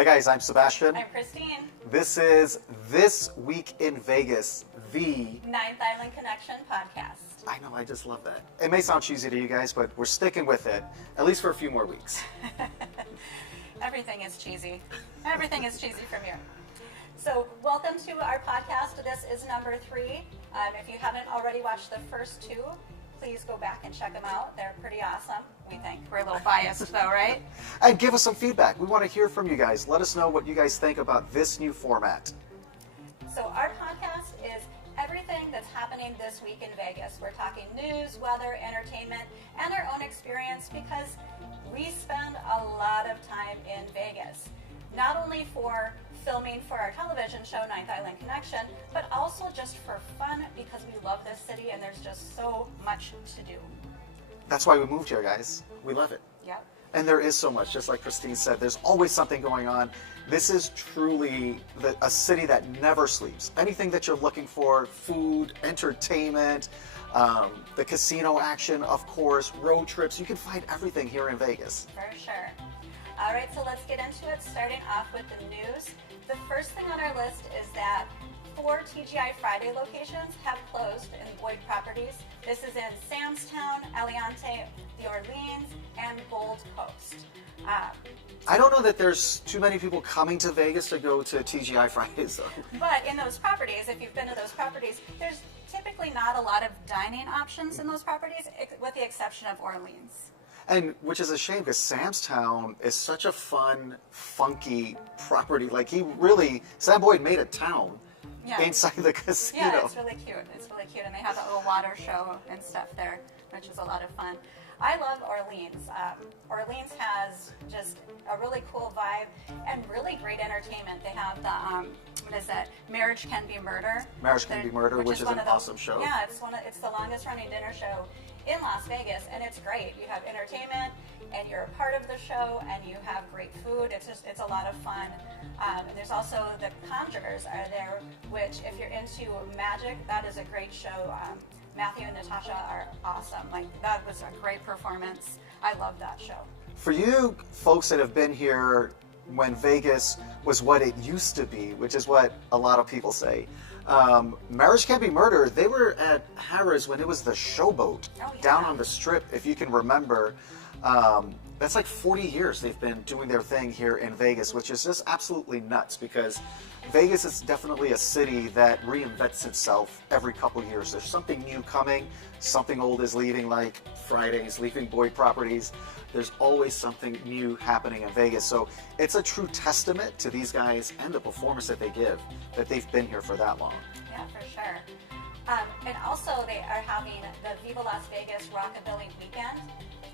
Hi guys, I'm Sebastian. I'm Kristine. This is This Week in Vegas, the Ninth Island Connection podcast. I know, I just love that. It may sound cheesy to you guys, but we're sticking with it, at least for a few more weeks. Everything is cheesy. Everything is cheesy from here. So welcome to our podcast. This is number 3. If you haven't already watched the first 2, please go back and check them out. They're pretty awesome, we think. We're a little biased though, right? And give us some feedback. We want to hear from you guys. Let us know what you guys think about this new format. So our podcast is everything that's happening this week in Vegas. We're talking news, weather, entertainment, and our own experience because we spend a lot of time in Vegas. Not only for filming for our television show, Ninth Island Connection, but also just for fun because we love this city and there's just so much to do. That's why we moved here, guys. We love it. Yep. And there is so much, just like Kristine said, there's always something going on. This is truly a city that never sleeps. Anything that you're looking for, food, entertainment, the casino action, of course, road trips, you can find everything here in Vegas. For sure. All right, so let's get into it, starting off with the news. The first thing on our list is that 4 TGI Friday locations have closed in Boyd Properties. This is in Sam's Town, Aliante, the Orleans, and Gold Coast. I don't know that there's too many people coming to Vegas to go to TGI Fridays, though. But in those properties, if you've been to those properties, there's typically not a lot of dining options in those properties, with the exception of Orleans. And which is a shame because Sam's Town is such a fun, funky property. Like Sam Boyd made a town inside the casino. Yeah, it's really cute. It's really cute. And they have a little water show and stuff there, which is a lot of fun. I love Orleans. Orleans has just a really cool vibe and really great entertainment. They have the, Marriage Can Be Murder. Marriage Can Be Murder, which is an awesome show. Yeah, it's the longest running dinner show in Las Vegas, and it's great. You have entertainment, and you're a part of the show, and you have great food. It's a lot of fun. There's also the Conjurers are there, which if you're into magic, that is a great show. Matthew and Natasha are awesome. Like, that was a great performance. I love that show. For you folks that have been here when Vegas was what it used to be, which is what a lot of people say, Marriage Can't Be Murder, they were at Harrah's when it was the Showboat down on the Strip, if you can remember. That's like 40 years they've been doing their thing here in Vegas, which is just absolutely nuts because Vegas is definitely a city that reinvents itself every couple years. There's something new coming, something old is leaving, like Fridays, leaving Boyd Properties. There's always something new happening in Vegas. So it's a true testament to these guys and the performance that they give, that they've been here for that long. Yeah, for sure. And also they are having the Viva Las Vegas Rockabilly Weekend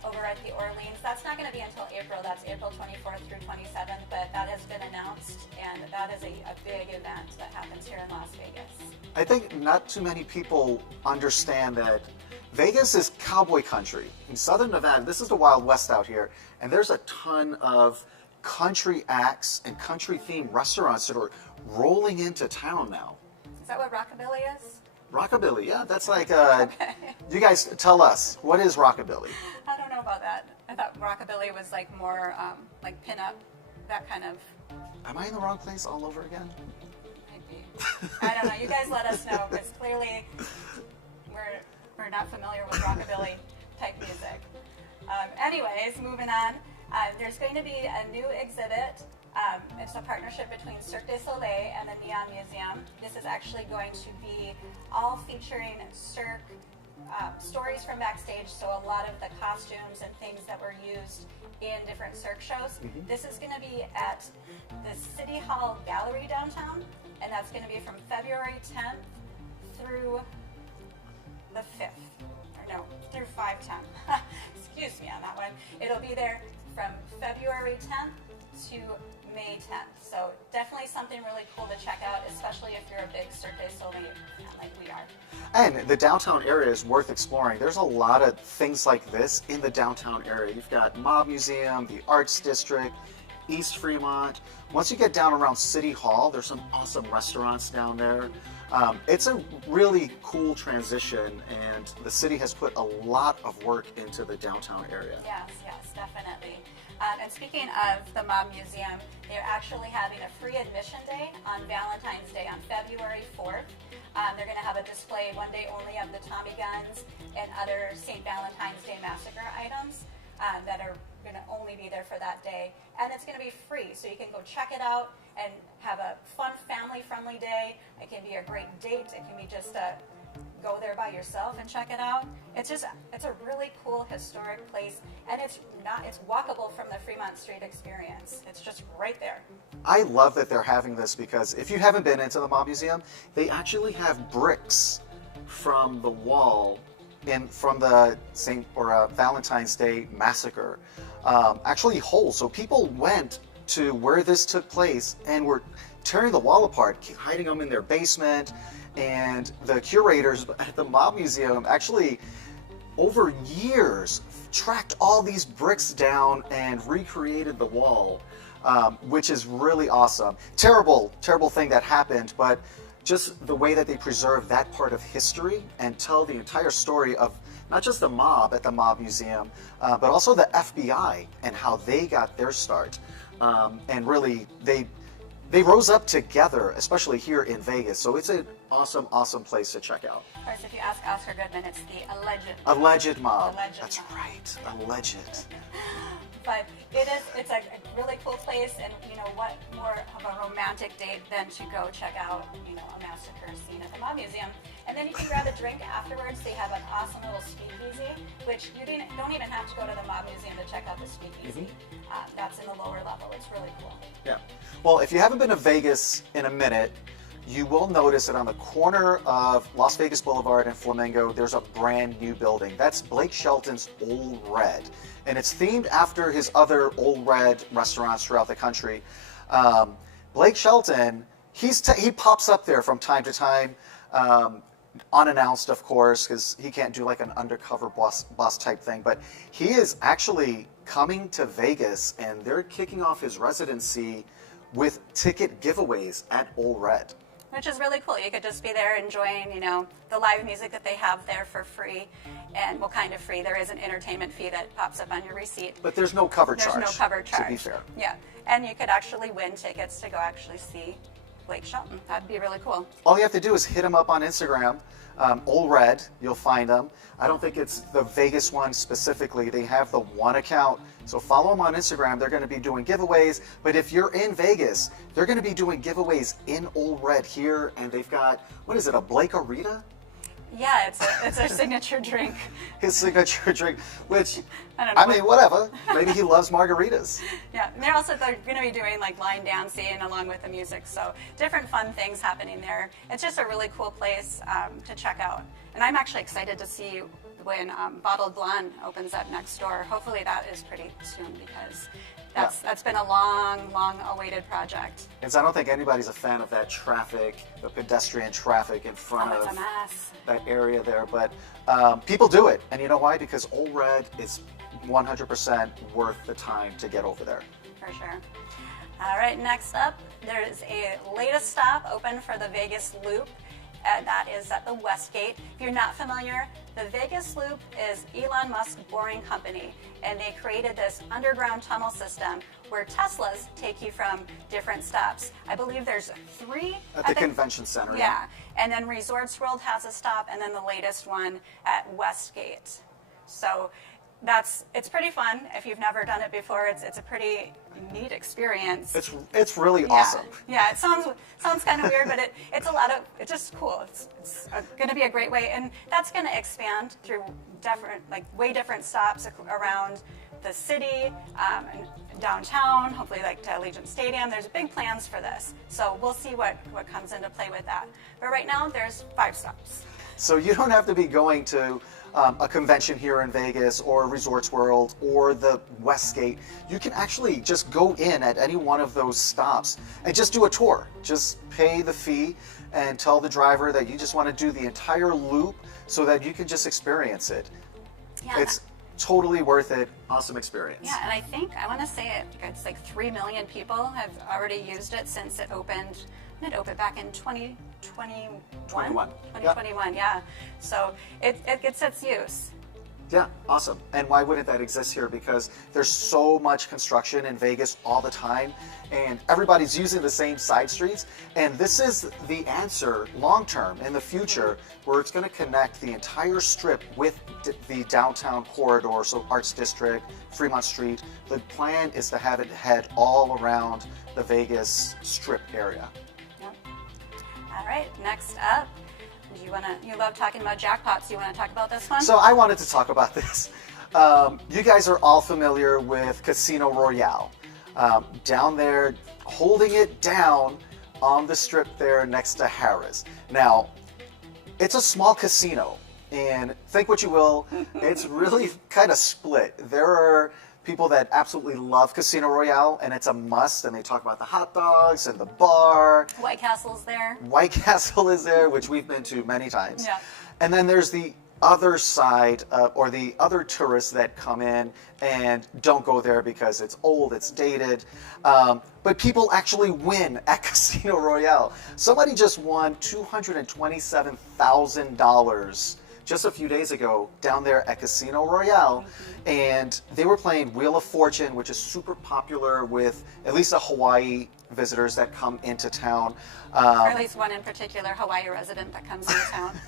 over at the Orleans. That's not going to be until April. That's April 24th through 27th, but that has been announced, and that is a big event that happens here in Las Vegas. I think not too many people understand that Vegas is cowboy country. In Southern Nevada, this is the Wild West out here, and there's a ton of country acts and country-themed restaurants that are rolling into town now. Is that what Rockabilly is? Rockabilly, yeah, that's like, you guys tell us, what is Rockabilly? I don't know about that. I thought Rockabilly was like more like pin-up, that kind of. Am I in the wrong place all over again? Maybe. I don't know. You guys let us know because clearly we're not familiar with Rockabilly type music. Anyways, moving on. There's going to be a new exhibit. It's a partnership between Cirque du Soleil and the Neon Museum. This is actually going to be all featuring Cirque stories from backstage, so a lot of the costumes and things that were used in different Cirque shows. Mm-hmm. This is going to be at the City Hall Gallery downtown, and that's going to be from February 10th through the 5th. Or no, through 5/10. Excuse me on that one. It'll be there from February 10th to May 10th. So definitely something really cool to check out, especially if you're a big Cirque du Soleil fan like we are. And the downtown area is worth exploring. There's a lot of things like this in the downtown area. You've got Mob Museum, the Arts District, East Fremont. Once you get down around City Hall, there's some awesome restaurants down there. It's a really cool transition, and the city has put a lot of work into the downtown area. Yes, definitely. And speaking of the Mob Museum, they're actually having a free admission day on Valentine's Day on February 4th. They're going to have a display one day only of the Tommy guns and other St. Valentine's Day massacre items that are going to only be there for that day. And it's going to be free, so you can go check it out and have a fun, family-friendly day. It can be a great date. It can be just go there by yourself and check it out. It's a really cool historic place, and it's walkable from the Fremont Street Experience. It's just right there. I love that they're having this because if you haven't been into the Mob Museum, they actually have bricks from the wall from the Valentine's Day massacre. Actually holes. So people went to where this took place and were tearing the wall apart, hiding them in their basement. And the curators at the Mob Museum actually, over years, tracked all these bricks down and recreated the wall, which is really awesome. Terrible, terrible thing that happened, but just the way that they preserve that part of history and tell the entire story of not just the mob at the Mob Museum, but also the FBI and how they got their start. And really, they rose up together, especially here in Vegas. So it's an awesome, awesome place to check out. Of course, if you ask Oscar Goodman, it's the alleged mob. That's mob. right, alleged. But it's a really cool place, and what more of a romantic date than to go check out a massacre scene at the Mob Museum. And then you can grab a drink afterwards. They have an awesome little speakeasy, which you don't even have to go to the Mob Museum to check out the speakeasy. That's in the lower level. It's really cool. Yeah. Well, if you haven't been to Vegas in a minute, you will notice that on the corner of Las Vegas Boulevard and Flamingo, there's a brand new building. That's Blake Shelton's Old Red. And it's themed after his other Old Red restaurants throughout the country. Blake Shelton, he pops up there from time to time, unannounced, of course, because he can't do like an undercover boss type thing. But he is actually coming to Vegas, and they're kicking off his residency with ticket giveaways at Old Red. Which is really cool. You could just be there enjoying, the live music that they have there for free. And kind of free. There is an entertainment fee that pops up on your receipt. But there's no cover charge. There's no cover charge. To be fair. Yeah. And you could actually win tickets to go actually see Blake Shelton. That'd be really cool. All you have to do is hit him up on Instagram. Old Red, you'll find them. I don't think it's the Vegas one specifically. They have the one account. So follow them on Instagram. They're going to be doing giveaways. But if you're in Vegas, they're going to be doing giveaways in Old Red here. And they've got, what is it, a Blake Arita? Yeah, it's a signature drink. His signature drink, which, I mean, whatever. Maybe he loves margaritas. Yeah, and they're going to be doing like line dancing along with the music. So different fun things happening there. It's just a really cool place to check out. And I'm actually excited to see when Bottled Blonde opens up next door. Hopefully that is pretty soon because that's been a long, long awaited project. And so I don't think anybody's a fan of that traffic, the pedestrian traffic in front of that area there. But people do it. And you know why? Because Old Red is 100% worth the time to get over there. For sure. All right, next up, there's a latest stop open for the Vegas Loop. And that is at the Westgate. If you're not familiar, the Vegas Loop is Elon Musk's Boring Company, and they created this underground tunnel system where Teslas take you from different stops. I believe there's 3 at the convention center. Yeah, and then Resorts World has a stop, and then the latest one at Westgate. So it's pretty fun. If you've never done it before, it's a pretty neat experience. It's really awesome. Yeah, it sounds kind of weird, but it's it's just cool. It's going to be a great way, and that's going to expand through way different stops around the city and downtown. Hopefully, like to Allegiant Stadium. There's big plans for this, so we'll see what comes into play with that. But right now, there's 5 stops. So you don't have to be going to a convention here in Vegas or Resorts World or the Westgate. You can actually just go in at any one of those stops and just do a tour. Just pay the fee and tell the driver that you just want to do the entire loop so that you can just experience it. Yeah. It's totally worth it. Awesome experience. Yeah, and I want to say it's like 3 million people have already used it since it opened. It opened back in 2021. 2021, yeah. So it gets its use. Yeah, awesome. And why wouldn't that exist here? Because there's so much construction in Vegas all the time, and everybody's using the same side streets. And this is the answer long term in the future, where it's going to connect the entire strip with the downtown corridor, so Arts District, Fremont Street. The plan is to have it head all around the Vegas Strip area. Yep. All right, next up. You love talking about jackpots. You want to talk about this one? So I wanted to talk about this. You guys are all familiar with Casino Royale. Down there, holding it down on the strip there next to Harrah's. Now, it's a small casino, and think what you will, it's really kind of split. There are people that absolutely love Casino Royale, and it's a must, and they talk about the hot dogs and the bar. White Castle's there. White Castle is there, which we've been to many times. Yeah. And then there's the other side, or the other tourists that come in and don't go there because it's old, it's dated. But people actually win at Casino Royale. Somebody just won $227,000 just a few days ago down there at Casino Royale, and they were playing Wheel of Fortune, which is super popular with at least the Hawaii visitors that come into town. Or at least one in particular, Hawaii resident that comes into town.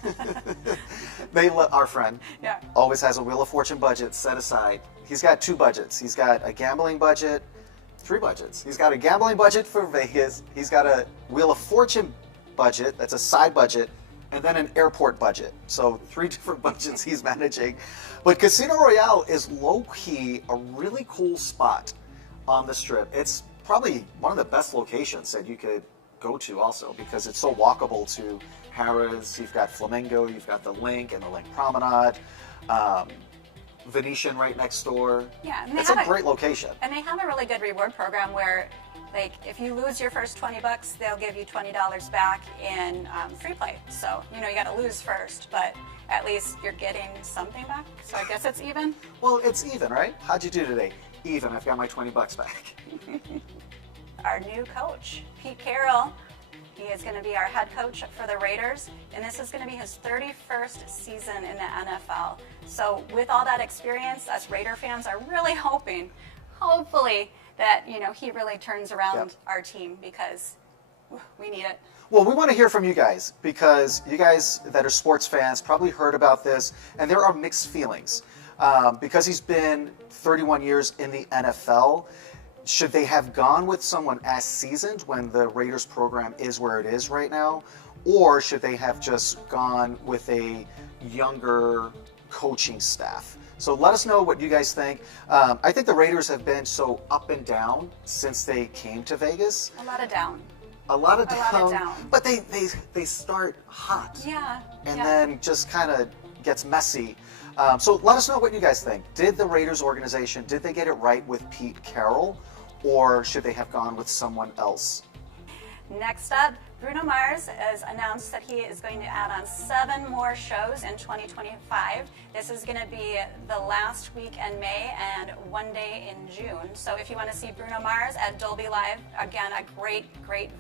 Our friend Yeah. always has a Wheel of Fortune budget set aside. He's got two budgets. He's got a gambling budget, three budgets. He's got a gambling budget for Vegas. He's got a Wheel of Fortune budget, that's a side budget, and then an airport budget. So 3 different budgets he's managing. But Casino Royale is low-key a really cool spot on the strip. It's probably one of the best locations that you could go to also, because it's so walkable to Harrah's. You've got Flamingo, you've got the Link and the Link Promenade, Venetian right next door. Yeah, and it's a great location. And they have a really good reward program where, like, if you lose your first $20, they'll give you $20 back in free play. So, you know, you got to lose first, but at least you're getting something back. So I guess it's even. Well, it's even, right? How'd you do today? Even. I've got my $20 back. Our new coach, Pete Carroll, he is going to be our head coach for the Raiders, and this is going to be his 31st season in the NFL. So with all that experience, us Raider fans are really hopefully, that, you know, he really turns around our team, because we need it. Well, we want to hear from you guys, because you guys that are sports fans probably heard about this, and there are mixed feelings. Because he's been 31 years in the NFL, should they have gone with someone as seasoned when the Raiders program is where it is right now? Or should they have just gone with a younger coaching staff? So let us know what you guys think. I think the Raiders have been so up and down since they came to Vegas. A lot of down. A lot of down. But they start hot. Yeah. And then just kind of gets messy. So let us know what you guys think. Did the Raiders organization, did they get it right with Pete Carroll? Or should they have gone with someone else? Next up, Bruno Mars has announced that he is going to add on 7 more shows in 2025. This is going to be the last week in May and one day in June. So if you want to see Bruno Mars at Dolby Live, again, a great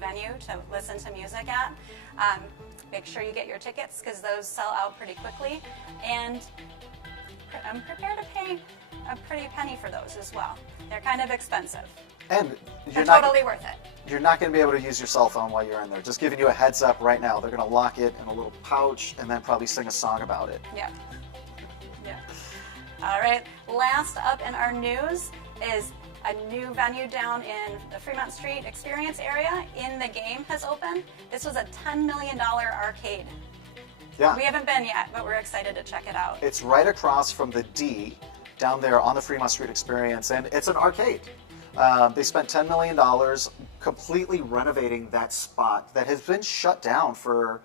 venue to listen to music at. Make sure you get your tickets, because those sell out pretty quickly. And I'm prepared to pay a pretty penny for those as well. They're kind of expensive. And they're totally worth it. You're not going to be able to use your cell phone while you're in there. Just giving you a heads up right now. They're going to lock it in a little pouch and then probably sing a song about it. Yeah. All right. Last up in our news is a new venue down in the Fremont Street Experience area. In the Game has opened. This was a $10 million arcade. Yeah. We haven't been yet, but we're excited to check it out. It's right across from the D down there on the Fremont Street Experience, and it's an arcade. They spent $10 million completely renovating that spot that has been shut down for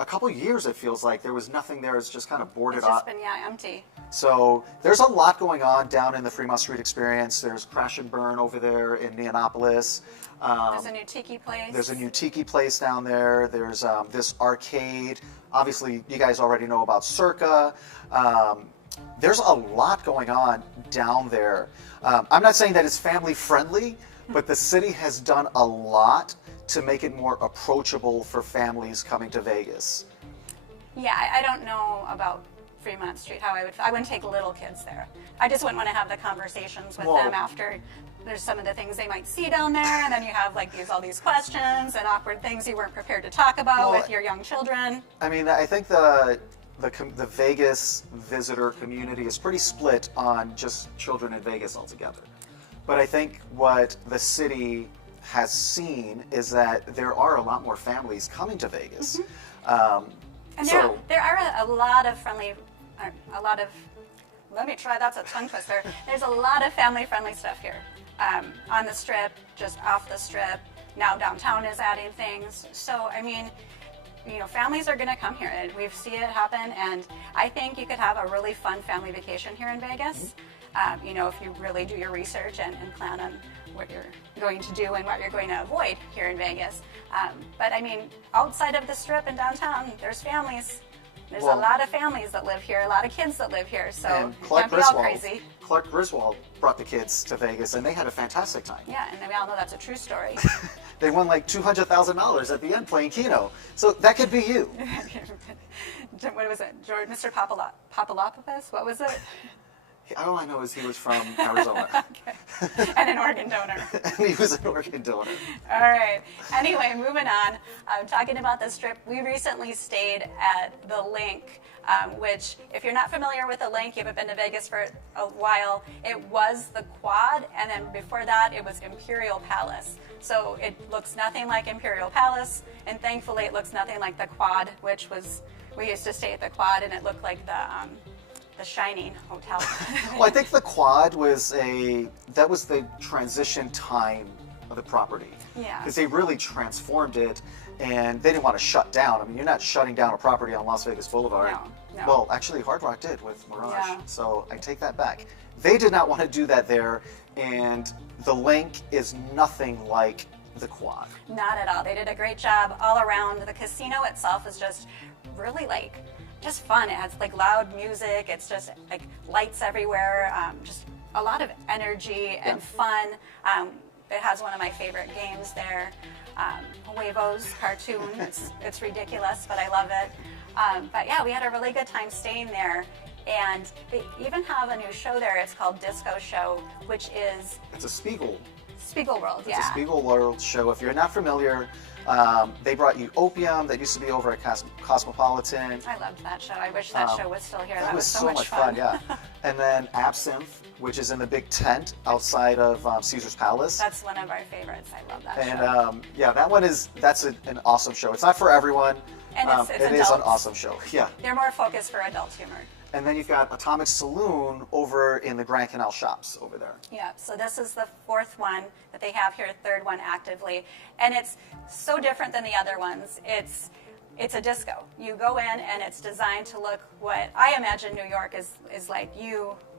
a couple years. It feels like there was nothing there. It's just kind of boarded up. It's just been empty. So there's a lot going on down in the Fremont Street Experience. There's Crash and Burn over there in Neonopolis. There's a new tiki place. There's a new tiki place down there. There's this arcade. Obviously, you guys already know about Circa. There's a lot going on down there. I'm not saying that it's family friendly, but the city has done a lot to make it more approachable for families coming to Vegas. Yeah, I don't know about Fremont Street, how I wouldn't take little kids there. I just wouldn't want to have the conversations with Well, them after there's some of the things they might see down there, and then you have like all these questions and awkward things you weren't prepared to talk about with your young children. I mean, I think the Vegas visitor community is pretty split on just children in Vegas altogether. But I think what the city has seen is that there are a lot more families coming to Vegas. And there are a lot of let me try, that's a tongue twister. There's a lot of family-friendly stuff here. On the Strip, just off the Strip. Now downtown is adding things. So, I mean, families are going to come here, and we see it happen, and I think you could have a really fun family vacation here in Vegas. If you really do your research and plan on what you're going to do and what you're going to avoid here in Vegas. But I mean, outside of the Strip and downtown, there's families. There's a lot of families that live here, a lot of kids that live here, so it can't be all crazy. Clark Griswold brought the kids to Vegas, and they had a fantastic time. Yeah, and we all know that's a true story. They won like $200,000 at the end playing Keno. So that could be you. What was it? Mr. Papalopoulos? What was it? All I know is he was from Arizona. Okay. And an organ donor. And he was an organ donor. All right. Anyway, moving on. Talking about the Strip, we recently stayed at the Link, which, if you're not familiar with the Link, you haven't been to Vegas for a while, it was the Quad, and then before that, it was Imperial Palace. So it looks nothing like Imperial Palace, and thankfully it looks nothing like the Quad, which was, we used to stay at the Quad, and it looked like the Shining Hotel. Well, I think the Quad was that was the transition time of the property. Yeah. Because they really transformed it, and they didn't want to shut down. I mean, you're not shutting down a property on Las Vegas Boulevard. No. Well, actually, Hard Rock did with Mirage. Yeah. So I take that back. They did not want to do that there, and the Link is nothing like the Quad. Not at all. They did a great job all around. The casino itself is just really just fun. It has like loud music. It's just like lights everywhere. Just a lot of energy and fun. It has one of my favorite games there, Huevos cartoon. It's ridiculous, but I love it. But yeah, we had a really good time staying there. And they even have a new show there. It's called Disco Show, which is... It's a Spiegel World, yeah. It's a Spiegel World show. If you're not familiar, they brought you Opium that used to be over at Cosmopolitan. I loved that show. I wish that show was still here. That was so much fun. Yeah. And then Absinthe, which is in the big tent outside of Caesar's Palace. That's one of our favorites. I love that show. And yeah, that's an awesome show. It's not for everyone. And it is an awesome show. Yeah. They're more focused for adult humor. And then you've got Atomic Saloon over in the Grand Canal Shops over there. Yeah, so this is the fourth one that they have here, third one actively. And it's so different than the other ones. It's a disco. You go in and it's designed to look what I imagine New York is like.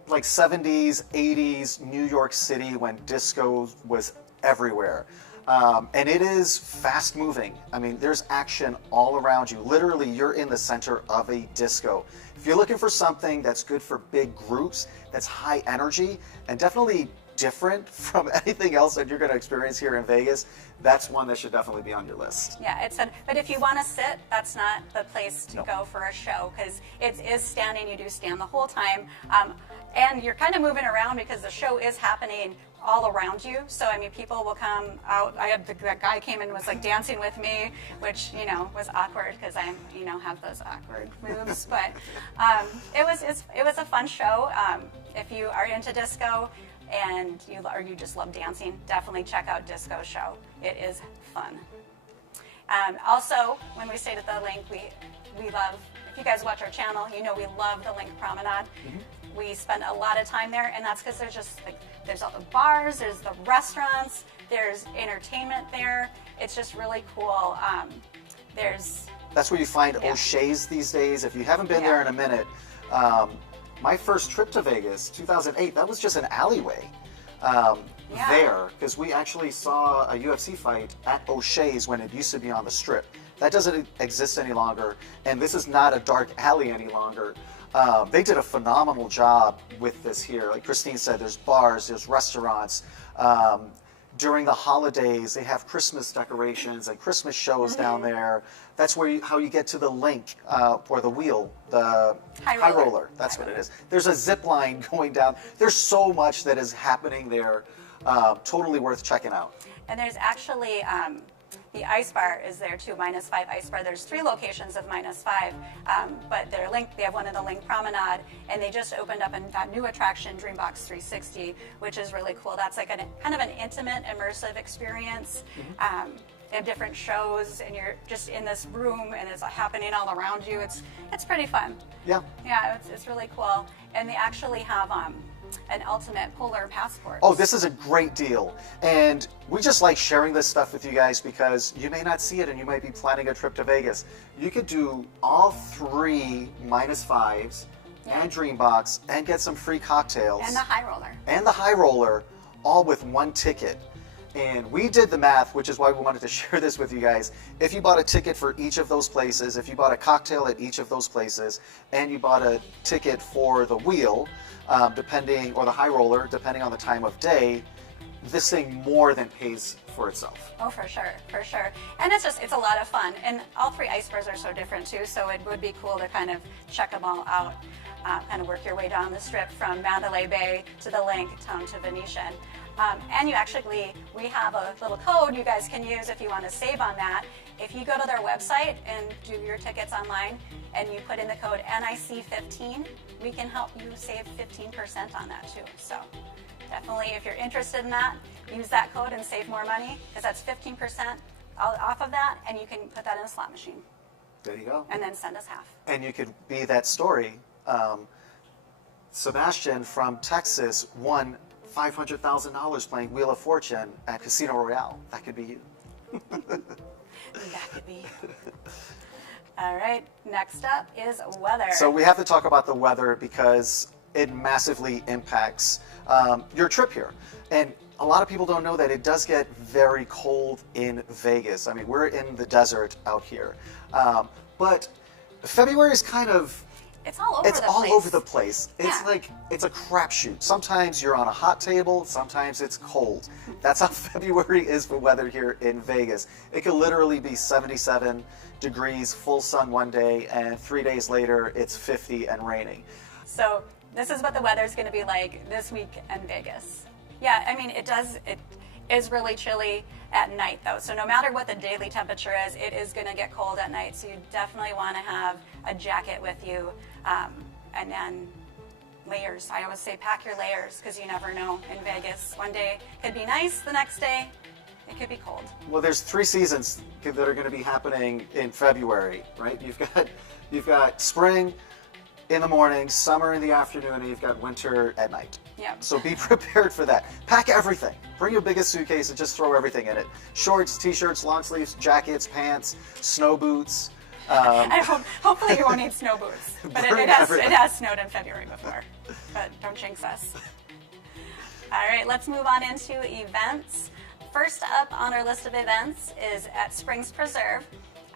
Like 70s, 80s New York City when disco was everywhere. And it is fast moving. I mean, there's action all around you. Literally, you're in the center of a disco. If you're looking for something that's good for big groups, that's high energy, and definitely different from anything else that you're going to experience here in Vegas, that's one that should definitely be on your list. Yeah, but if you want to sit, that's not the place to go for a show, because it is standing. You do stand the whole time, and you're kind of moving around because the show is happening all around you. So I mean, people will come out. I had the guy came in and was like dancing with me, which was awkward because I have those awkward moves. But it was a fun show. If you are into disco and you just love dancing, definitely check out Disco Show. It is fun. Also, when we stayed at the Link, we love. If you guys watch our channel, we love the Link Promenade. Mm-hmm. We spend a lot of time there, and that's because there's all the bars, there's the restaurants, there's entertainment there. It's just really cool. That's where you find O'Shea's these days. If you haven't been there in a minute, my first trip to Vegas, 2008, that was just an alleyway there, because we actually saw a UFC fight at O'Shea's when it used to be on the Strip. That doesn't exist any longer, and this is not a dark alley any longer. They did a phenomenal job with this here. Like Kristine said, there's bars, there's restaurants. During the holidays, they have Christmas decorations and Christmas shows down there. That's where how you get to the link or the wheel, the high roller. That's what it is. There's a zip line going down. There's so much that is happening there. Totally worth checking out. And there's actually the ice bar is there too, -5 ice bar. There's 3 locations of -5, but they're linked. They have one in the Link Promenade, and they just opened up a new attraction, Dreambox 360, which is really cool. That's like kind of an intimate, immersive experience. They have different shows, and you're just in this room, and it's happening all around you. It's pretty fun. Yeah. Yeah, it's really cool. And they actually have an ultimate polar passport. Oh, this is a great deal. And we just like sharing this stuff with you guys because you may not see it and you might be planning a trip to Vegas. You could do all 3 -5s and Dreambox and get some free cocktails. And the high roller. And the high roller, all with 1 ticket. And we did the math, which is why we wanted to share this with you guys. If you bought a ticket for each of those places, if you bought a cocktail at each of those places, and you bought a ticket for the wheel, or the high roller, depending on the time of day, this thing more than pays for itself. Oh, for sure, for sure. And it's a lot of fun. And all 3 ice bars are so different too, so it would be cool to kind of check them all out, kind of work your way down the strip from Mandalay Bay to the Link down to Venetian. And we have a little code you guys can use if you want to save on that. If you go to their website and do your tickets online and you put in the code NIC15, we can help you save 15% on that too. So definitely, if you're interested in that, use that code and save more money, because that's 15% off of that, and you can put that in a slot machine. There you go. And then send us half. And you could be that story. Sebastian from Texas won $500,000 playing Wheel of Fortune at Casino Royale. That could be you. That could be you. All right, next up is weather. So we have to talk about the weather because it massively impacts your trip here. And a lot of people don't know that it does get very cold in Vegas. I mean, we're in the desert out here. But February is kind of... It's all over the place. It's all over the place. Yeah. It's like, it's a crapshoot. Sometimes you're on a hot table, sometimes it's cold. That's how February is for weather here in Vegas. It could literally be 77 degrees, full sun one day, and 3 days later, it's 50 and raining. So this is what the weather's going to be like this week in Vegas. Yeah, I mean, it is really chilly at night though. So no matter what the daily temperature is, it is going to get cold at night. So you definitely want to have a jacket with you, and then layers. I always say pack your layers because you never know in Vegas. One day it could be nice, the next day it could be cold. Well, there's 3 seasons that are going to be happening in February, right? You've got spring in the morning, summer in the afternoon, and you've got winter at night. Yeah. So be prepared for that. Pack everything. Bring your biggest suitcase and just throw everything in it. Shorts, t-shirts, long sleeves, jackets, pants, snow boots. Hopefully you won't need snow boots. But it has snowed in February before. But don't jinx us. All right, let's move on into events. First up on our list of events is at Springs Preserve.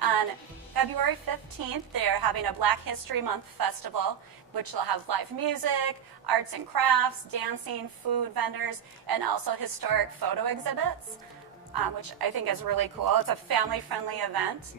On February 15th, they're having a Black History Month festival, which will have live music, arts and crafts, dancing, food vendors, and also historic photo exhibits, which I think is really cool. It's a family-friendly event.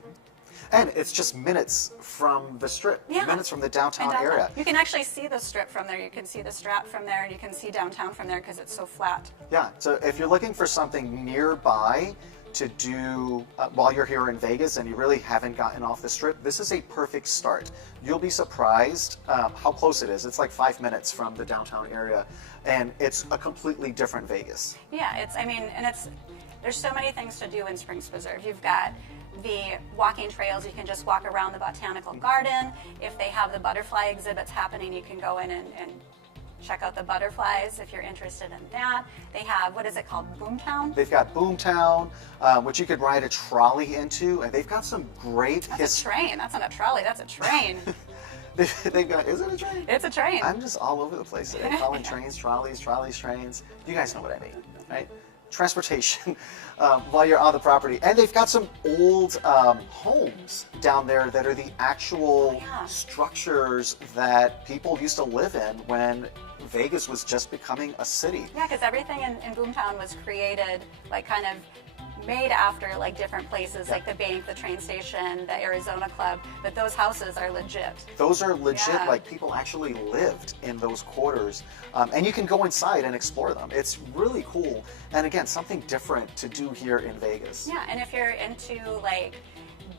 And it's just minutes from the strip, minutes from the downtown area. You can actually see the strip from there. You can see the Strat from there, and you can see downtown from there because it's so flat. Yeah, so if you're looking for something nearby to do while you're here in Vegas and you really haven't gotten off the strip, this is a perfect start. You'll be surprised how close it is. It's like 5 minutes from the downtown area, and it's a completely different Vegas. Yeah, there's so many things to do in Springs Preserve. You've got the walking trails. You can just walk around the botanical garden. If they have the butterfly exhibits happening, you can go in and check out the butterflies if you're interested in that. They have, what is it called, Boomtown? They've got Boomtown, which you could ride a trolley into, and they've got some great... That's a train. That's not a trolley. That's a train. They've got, is it a train? It's a train. I'm just all over the place today. Calling trains, trolleys, trains. You guys know what I mean, right? Transportation while you're on the property. And they've got some old homes down there that are the actual structures that people used to live in when Vegas was just becoming a city. Yeah, because everything in Boomtown was created, like kind of made after like different places, like the bank, the train station, the Arizona Club, but those houses are legit. Those are legit, Yeah. like people actually lived in those quarters. And you can go inside and explore them. It's really cool. And again, something different to do here in Vegas. Yeah, and if you're into like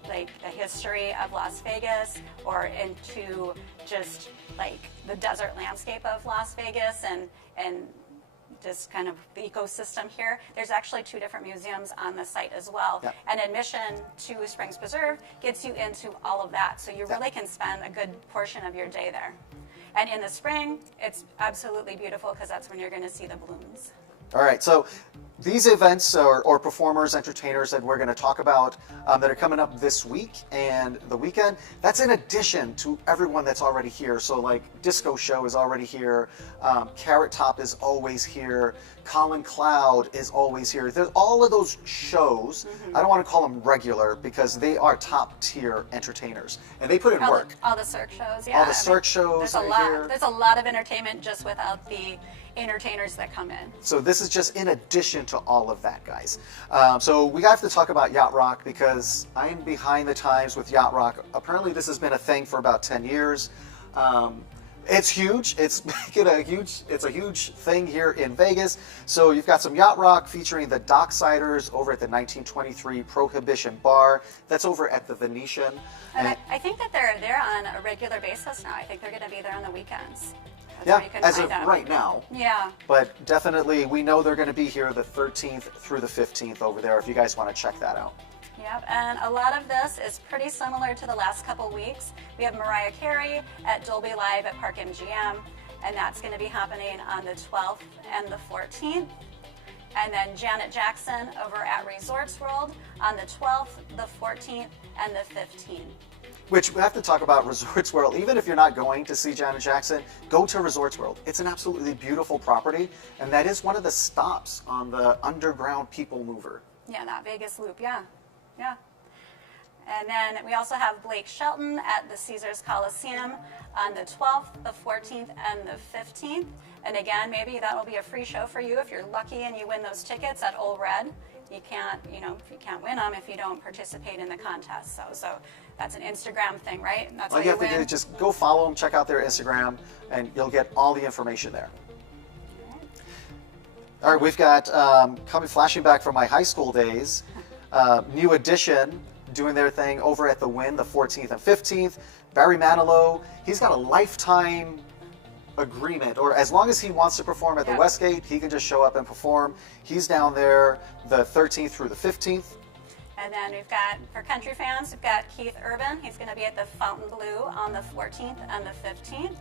the history of Las Vegas, or into just like the desert landscape of Las Vegas and just kind of the ecosystem here, there's actually 2 different museums on the site as well. Yeah. And admission to Springs Preserve gets you into all of that, so you really can spend a good portion of your day there. And in the spring, it's absolutely beautiful because that's when you're going to see the blooms. All right, so these events or performers, entertainers that we're going to talk about that are coming up this week and the weekend, that's in addition to everyone that's already here. So like Disco Show is already here, Carrot Top is always here, Colin Cloud is always here. There's all of those shows. I don't want to call them regular because they are top tier entertainers and they put in work. All the Cirque shows, yeah. All the Cirque shows there's are a lot. here. There's a lot of entertainment just without the entertainers that come in. So this is just in addition to all of that, guys. So we have to talk about Yacht Rock because I'm behind the times with Yacht Rock. Apparently this has been a thing for about 10 years. It's huge. It's a huge thing here in Vegas. So you've got some Yacht Rock featuring the Docksiders over at the 1923 Prohibition Bar. That's over at the Venetian. And I think that they're there on a regular basis now. I think they're going to be there on the weekends. That's yeah, where you can as find of out. right now. Yeah. But definitely, we know they're going to be here the 13th through the 15th over there if you guys want to check that out. Yep, and a lot of this is pretty similar to the last couple weeks. We have Mariah Carey at Dolby Live at Park MGM, and that's going to be happening on the 12th and the 14th. And then Janet Jackson over at Resorts World on the 12th, the 14th, and the 15th. Which we have to talk about Resorts World. Even if you're not going to see Janet Jackson, go to Resorts World. It's an absolutely beautiful property, and that is one of the stops on the underground people mover. Yeah, that Vegas Loop, yeah. Yeah. And then we also have Blake Shelton at the Caesars Coliseum on the 12th, the 14th, and the 15th. And again, maybe that will be a free show for you if you're lucky and you win those tickets at Ole Red. You can't win them if you don't participate in the contest. So that's an Instagram thing, right? And that's All how you have win. to do is just go follow them, check out their Instagram, and you'll get all the information there. All right, we've got flashing back from my high school days, New Edition doing their thing over at the Wynn the 14th and 15th. Barry Manilow, he's got a lifetime agreement, or as long as he wants to perform at the Westgate, he can just show up and perform. He's down there the 13th through the 15th. And then we've got, for country fans, we've got Keith Urban. He's going to be at the Fontainebleau on the 14th and the 15th.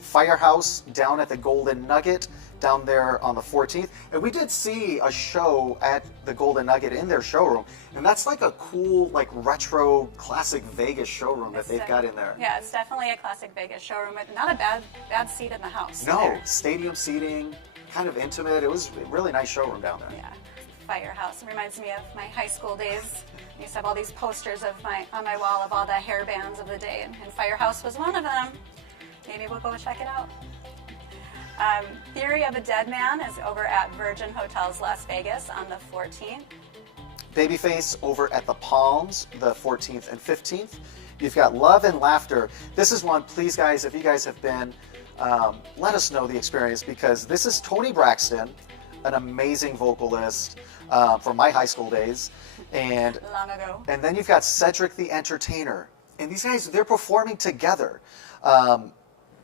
Firehouse down at the Golden Nugget down there on the 14th. And we did see a show at the Golden Nugget in their showroom. And that's like a cool, like retro, classic Vegas showroom that they've got in there. Yeah, it's definitely a classic Vegas showroom, but not a bad seat in the house. No, there. stadium seating, kind of intimate. It was a really nice showroom down there. Yeah, Firehouse. It reminds me of my high school days. I used to have all these posters on my wall of all the hair bands of the day, and Firehouse was one of them. Maybe we'll go check it out. Theory of a Dead Man is over at Virgin Hotels Las Vegas on the 14th. Babyface over at the Palms the 14th and 15th. You've got Love and Laughter. This is one, please guys, if you guys have been, let us know the experience, because this is Toni Braxton, an amazing vocalist from my high school days. And Long ago. And then you've got Cedric the Entertainer. And these guys, they're performing together.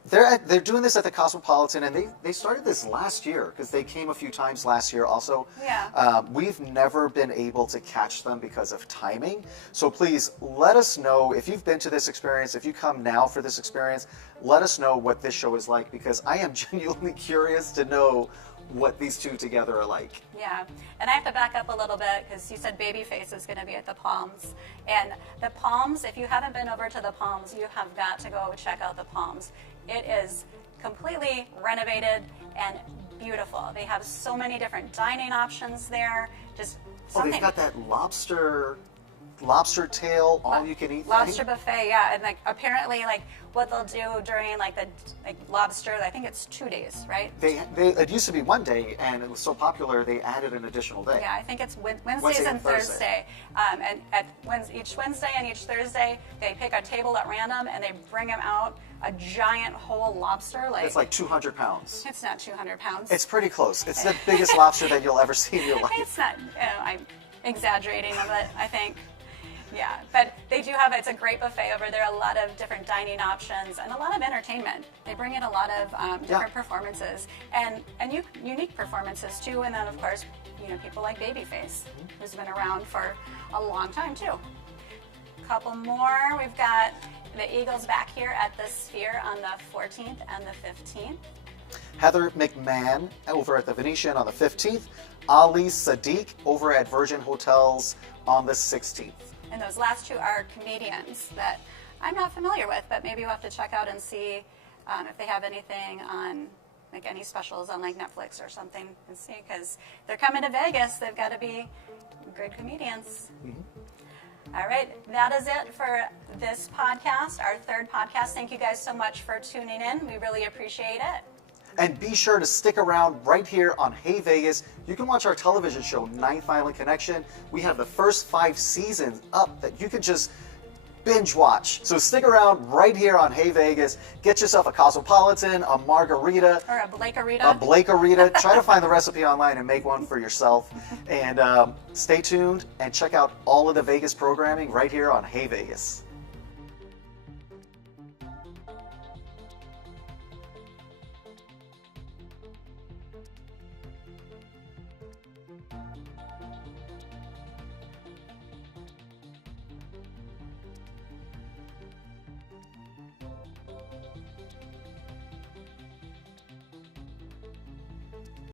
They're doing this at the Cosmopolitan, and they started this last year because they came a few times last year also. Yeah. We've never been able to catch them because of timing. So please let us know if you've been to this experience, if you come now for this experience, let us know what this show is like, because I am genuinely curious to know what these two together are like. Yeah, and I have to back up a little bit because you said Babyface is going to be at the Palms. And the Palms, if you haven't been over to the Palms, you have got to go check out the Palms. It is completely renovated and beautiful. They have so many different dining options there. Just something. Oh, they've got that lobster lobster tail, all you can eat Lobster thing? buffet, yeah, and like apparently like what they'll do during like the lobster, I think it's 2 days, right? It used to be 1 day, and it was so popular they added an additional day. Yeah, I think it's Wednesdays Wednesday and and Thursday. Thursday. And each Wednesday and each Thursday, they pick a table at random and they bring them out a giant whole lobster. It's like 200 pounds. It's not 200 pounds. It's pretty close. It's the biggest lobster that you'll ever see in your life. It's not. I'm exaggerating a bit, I think. Yeah, but they do have, it's a great buffet over there, a lot of different dining options and a lot of entertainment. They bring in a lot of different performances and unique performances too. And then of course, people like Babyface, who's been around for a long time too. Couple more, we've got the Eagles back here at the Sphere on the 14th and the 15th. Heather McMahon over at the Venetian on the 15th. Ali Sadiq over at Virgin Hotels on the 16th. And those last two are comedians that I'm not familiar with, but maybe we'll have to check out and see if they have anything on, like any specials on like Netflix or something, and see, because they're coming to Vegas, they've got to be good comedians. Mm-hmm. All right, that is it for this podcast, our third podcast. Thank you guys so much for tuning in. We really appreciate it. And be sure to stick around right here on Hey Vegas. You can watch our television show, Ninth Island Connection. We have the first 5 seasons up that you can just binge watch. So stick around right here on Hey Vegas. Get yourself a Cosmopolitan, a margarita. Or a Blakerita. A Blakerita. Try to find the recipe online and make one for yourself. And stay tuned and check out all of the Vegas programming right here on Hey Vegas.